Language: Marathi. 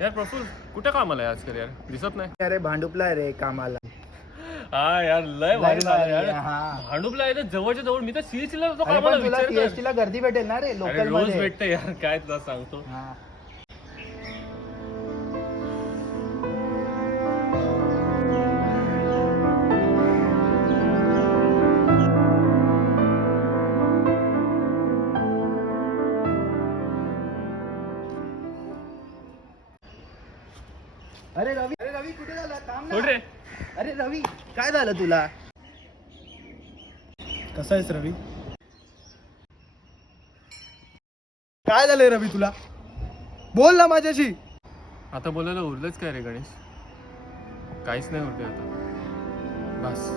यार प्रफुल कुठे कामाला आहे आजकाल यार, दिसत नाही. अरे भांडुपला रे कामाला. हा यार लय भारी झालं यार. हा. भांडुपला आहे तर जवळच्या जवळ. मी तर सीएसटी ला जातो अरे कामाला, पण तुला विचार कर. सीएसटी ला गर्दी भेटेल ना रे अरे लोकल रोज मध्ये. भेटते यार, काय तुला सांगतो. हा. अरे रवी कुठे झाला? थांब सोड ना. रे. अरे रवी काय झालं तुला? कसा आहेस रवी? काय झालंय रवी तुला? बोल ना माझ्याशी. आता बोलायला उरलंच काय रे गणेश? काहीच नाही उरले आता, बस.